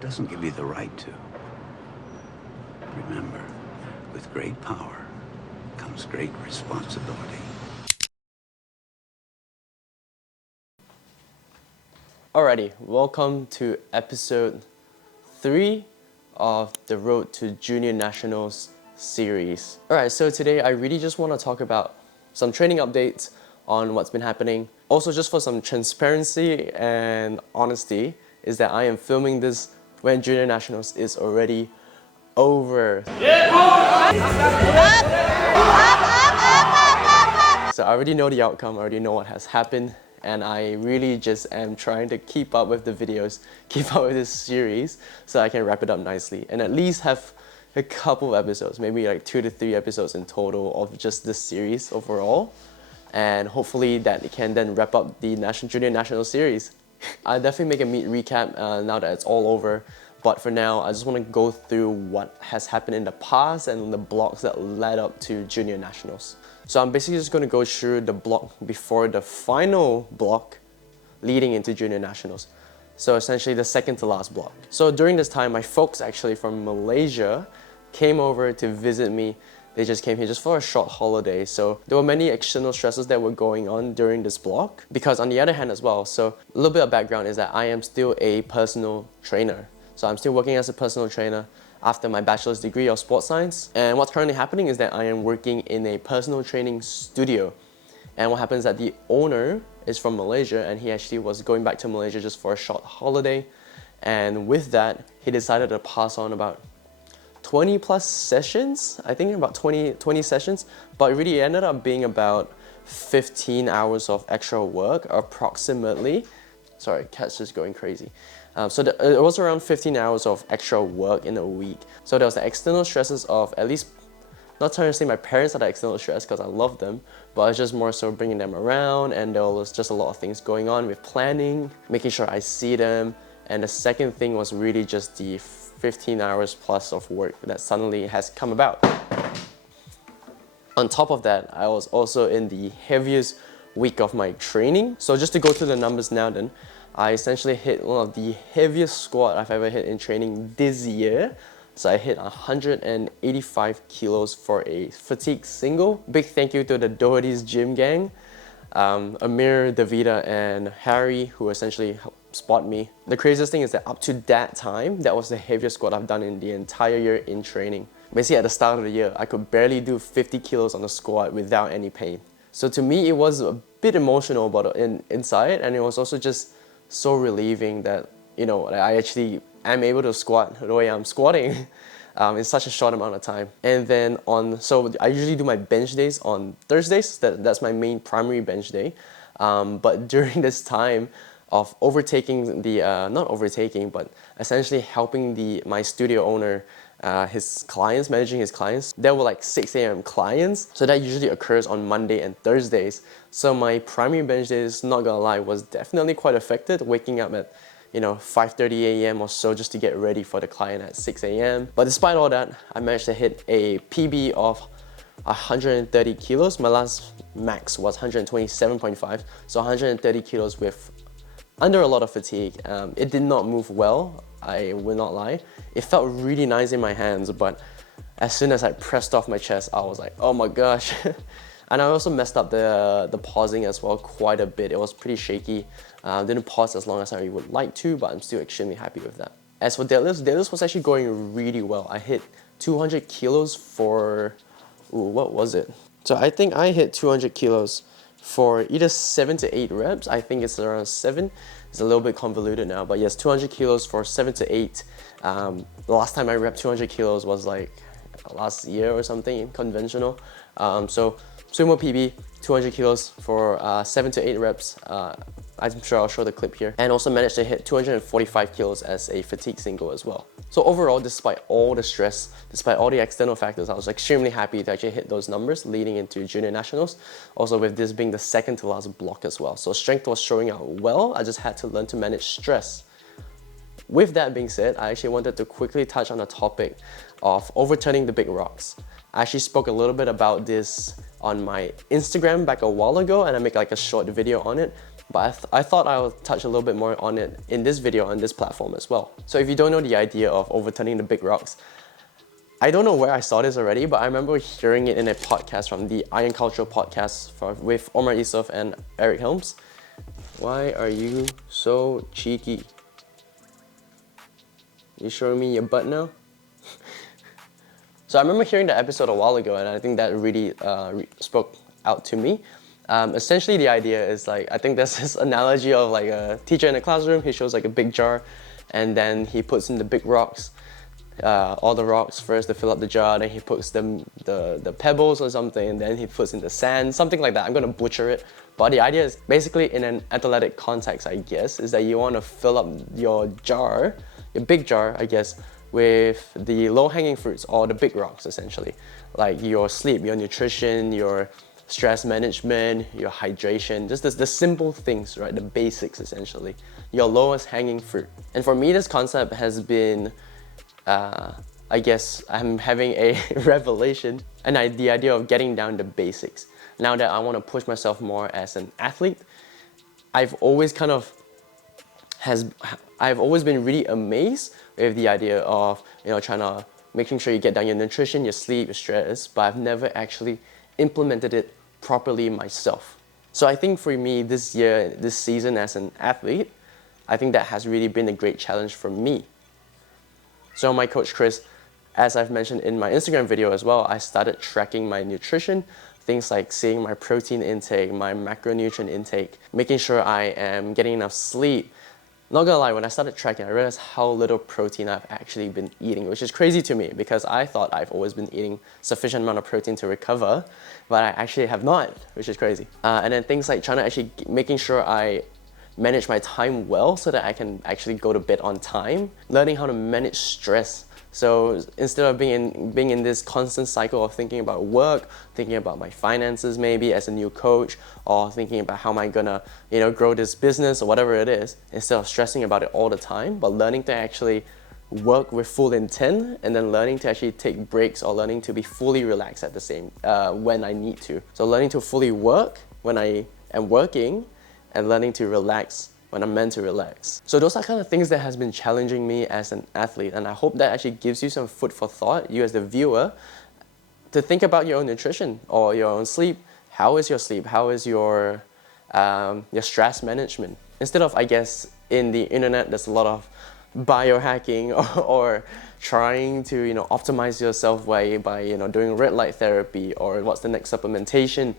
doesn't give you the right to. Remember, with great power comes great responsibility. Alrighty, welcome to episode 3 of the Road to Junior Nationals series. Alright, so today I really just want to talk about some training updates on what's been happening. Also, just for some transparency and honesty, is that I am filming this when Junior Nationals is already over. So I already know the outcome, I already know what has happened, and I really just am trying to keep up with the videos, keep up with this series, so I can wrap it up nicely and at least have a couple of episodes, maybe like 2 to 3 episodes in total of just this series overall. And hopefully that can then wrap up the Junior National series. I'll definitely make a meet recap now that it's all over. But for now, I just want to go through what has happened in the past and the blocks that led up to Junior Nationals. So I'm basically just going to go through the block before the final block leading into Junior Nationals. So essentially the second to last block. So during this time, my folks actually from Malaysia came over to visit me. They just came here just for a short holiday. So there were many external stresses that were going on during this block. Because on the other hand as well, so a little bit of background is that I am still a personal trainer. So I'm still working as a personal trainer after my bachelor's degree of sports science. And what's currently happening is that I am working in a personal training studio. And what happens is that the owner is from Malaysia and he actually was going back to Malaysia just for a short holiday. And with that, he decided to pass on about 20 plus sessions, I think about 20 sessions, but really it ended up being about 15 hours of extra work approximately. Sorry, cat's just going crazy. It was around 15 hours of extra work in a week. So there was the external stresses of at least, not trying to say my parents had the external stress because I love them, but I was just more so bringing them around, and there was just a lot of things going on with planning, making sure I see them. And the second thing was really just the 15 hours plus of work that suddenly has come about. On top of that, I was also in the heaviest week of my training. So just to go through the numbers now then, I essentially hit one of the heaviest squat I've ever hit in training this year. So I hit 185 kilos for a fatigue single. Big thank you to the Doherty's gym gang, Amir, Davida, and Harry, who essentially helped spot me. The craziest thing is that up to that time, that was the heaviest squat I've done in the entire year in training. Basically at the start of the year, I could barely do 50 kilos on the squat without any pain. So to me, it was a bit emotional but inside, and it was also just so relieving that, you know, I actually am able to squat the way I'm squatting in such a short amount of time. And then so I usually do my bench days on Thursdays. That's my main primary bench day. But during this time of overtaking not overtaking, but essentially helping my studio owner, his clients, managing his clients, there were like 6 a.m. clients. So that usually occurs on Monday and Thursdays. So my primary bench days, not gonna lie, was definitely quite affected, waking up at 5:30 a.m. or so just to get ready for the client at 6 a.m. But despite all that, I managed to hit a PB of 130 kilos. My last max was 127.5, so 130 kilos with under a lot of fatigue. It did not move well, I will not lie. It felt really nice in my hands, but as soon as I pressed off my chest, I was like, oh my gosh. And I also messed up the pausing as well quite a bit. It was pretty shaky. Didn't pause as long as I would like to, but I'm still extremely happy with that. As for deadlifts was actually going really well. I hit 200 kilos for, what was it? So I think I hit 200 kilos for either 7 to 8 reps. I think it's around 7. It's a little bit convoluted now, but yes, 200 kilos for 7 to 8. The last time I repped 200 kilos was like last year or something, conventional. So sumo PB, 200 kilos for 7 to 8 reps. I'm sure I'll show the clip here. And also managed to hit 245 kilos as a fatigue single as well. So overall, despite all the stress, despite all the external factors, I was extremely happy to actually hit those numbers leading into Junior Nationals. Also with this being the second to last block as well. So strength was showing out well. I just had to learn to manage stress. With that being said, I actually wanted to quickly touch on the topic of overturning the big rocks. I actually spoke a little bit about this on my Instagram back a while ago, and I make like a short video on it. but I thought I would touch a little bit more on it in this video on this platform as well. So if you don't know the idea of overturning the big rocks, I don't know where I saw this already, but I remember hearing it in a podcast from the Iron Cultural podcast with Omar Isuf and Eric Helms. Why are you so cheeky? You showing me your butt now? So I remember hearing the episode a while ago, and I think that really spoke out to me. Essentially, the idea is like, I think there's this analogy of like a teacher in a classroom. He shows like a big jar, and then he puts in the big rocks, all the rocks first to fill up the jar. Then he puts the pebbles or something, and then he puts in the sand, something like that. I'm gonna butcher it, but the idea is basically in an athletic context, I guess, is that you want to fill up your jar, your big jar, I guess, with the low-hanging fruits or the big rocks, essentially, like your sleep, your nutrition, your stress management, your hydration, just the simple things, right? The basics, essentially, your lowest hanging fruit. And for me, this concept has been, I guess I'm having a revelation, and the idea of getting down the basics. Now that I want to push myself more as an athlete, I've always been really amazed with the idea of, trying to making sure you get down your nutrition, your sleep, your stress, but I've never actually implemented it properly myself. So I think for me this year, this season as an athlete, I think that has really been a great challenge for me. So my coach Chris, as I've mentioned in my Instagram video as well, I started tracking my nutrition, things like seeing my protein intake, my macronutrient intake, making sure I am getting enough sleep. Not gonna lie, when I started tracking, I realized how little protein I've actually been eating, which is crazy to me because I thought I've always been eating sufficient amount of protein to recover, but I actually have not, which is crazy. And then things like trying to actually making sure I manage my time well so that I can actually go to bed on time, learning how to manage stress. So instead of being in this constant cycle of thinking about work, thinking about my finances maybe as a new coach, or thinking about how am I gonna, grow this business or whatever it is, instead of stressing about it all the time, but learning to actually work with full intent, and then learning to actually take breaks or learning to be fully relaxed at the same when I need to. So learning to fully work when I am working, and learning to relax when I'm meant to relax. So those are kind of things that has been challenging me as an athlete, and I hope that actually gives you some food for thought, you as the viewer, to think about your own nutrition or your own sleep. How is your sleep? How is your stress management? Instead of, I guess, in the internet, there's a lot of biohacking or trying to optimize yourself by doing red light therapy or what's the next supplementation,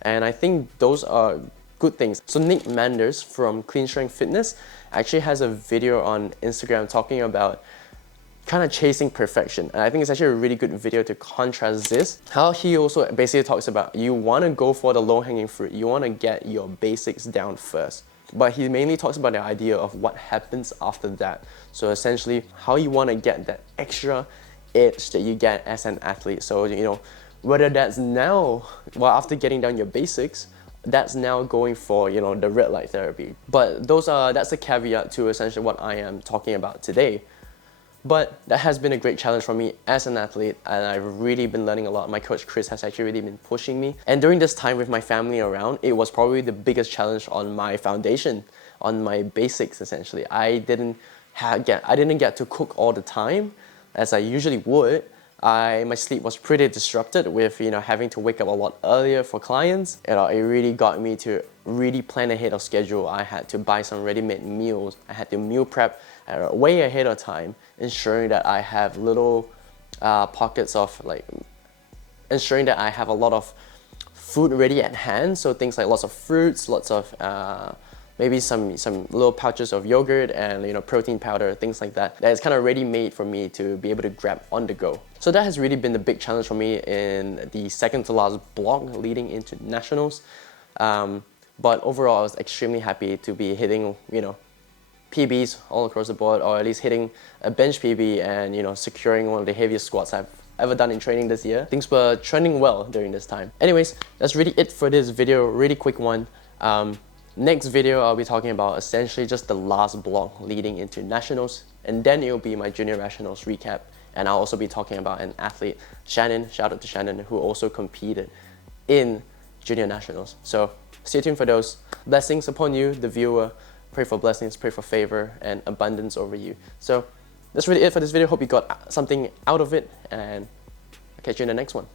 and I think those are good things. So Nick Manders from Clean Strength Fitness actually has a video on Instagram talking about kind of chasing perfection, and I think it's actually a really good video to contrast this. How he also basically talks about you want to go for the low-hanging fruit, you want to get your basics down first, but he mainly talks about the idea of what happens after that. So essentially how you want to get that extra edge that you get as an athlete. So whether that's now, after getting down your basics, that's now going for the red light therapy. But that's a caveat to essentially what I am talking about today. But that has been a great challenge for me as an athlete, and I've really been learning a lot. My coach Chris has actually really been pushing me, and during this time with my family around, it was probably the biggest challenge on my foundation, on my basics. Essentially, I didn't get to cook all the time as I usually would. My sleep was pretty disrupted with having to wake up a lot earlier for clients. It really got me to really plan ahead of schedule. I had to buy some ready-made meals. I had to meal prep way ahead of time, ensuring that I have little pockets of ensuring that I have a lot of food ready at hand. So things like lots of fruits, lots of maybe some little pouches of yogurt and protein powder, things like that. That is kind of ready made for me to be able to grab on the go. So that has really been the big challenge for me in the second to last block leading into nationals. But overall, I was extremely happy to be hitting PBs all across the board, or at least hitting a bench PB and securing one of the heaviest squats I've ever done in training this year. Things were trending well during this time. Anyways, that's really it for this video. Really quick one. Next video, I'll be talking about essentially just the last block leading into nationals, and then it'll be my junior nationals recap, and I'll also be talking about an athlete, Shannon, shout out to Shannon, who also competed in junior nationals. So stay tuned for those. Blessings upon you, the viewer. Pray for blessings, pray for favor and abundance over you. So that's really it for this video. Hope you got something out of it, and I'll catch you in the next one.